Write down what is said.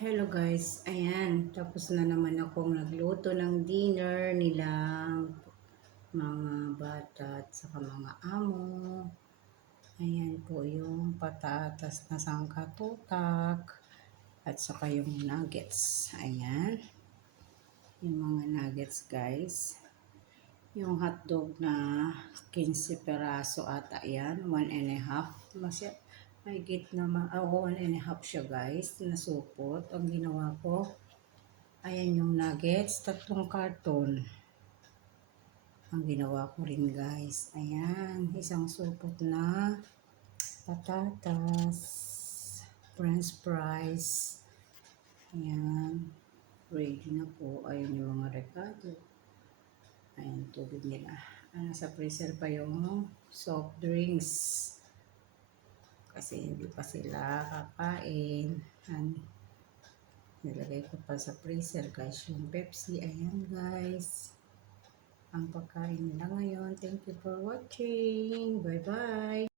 Hello guys, ayan, tapos na naman akong nagluto ng dinner nilang mga bata at saka mga amo. Ayan po yung patatas na sangkatutak at saka yung nuggets. Ayan, yung mga nuggets guys. Yung hotdog na 15 peraso ata yan, 1 and a half. Mahigit na, 1 and a half siya guys, nasupot. Ang ginawa ko, ayan yung nuggets, 3 karton. Ang ginawa ko rin guys, ayan, isang supot na patatas, french fries. Ayan, ready na po. Ayan yung mga recado. Ayan, tubig nila. Sa freezer pa yung soft drinks. Kasi hindi pa sila kakain. Nilagay ko pa sa freezer guys yung Pepsi. Ayan guys. Ang pagkain nila ngayon. Thank you for watching. Bye bye.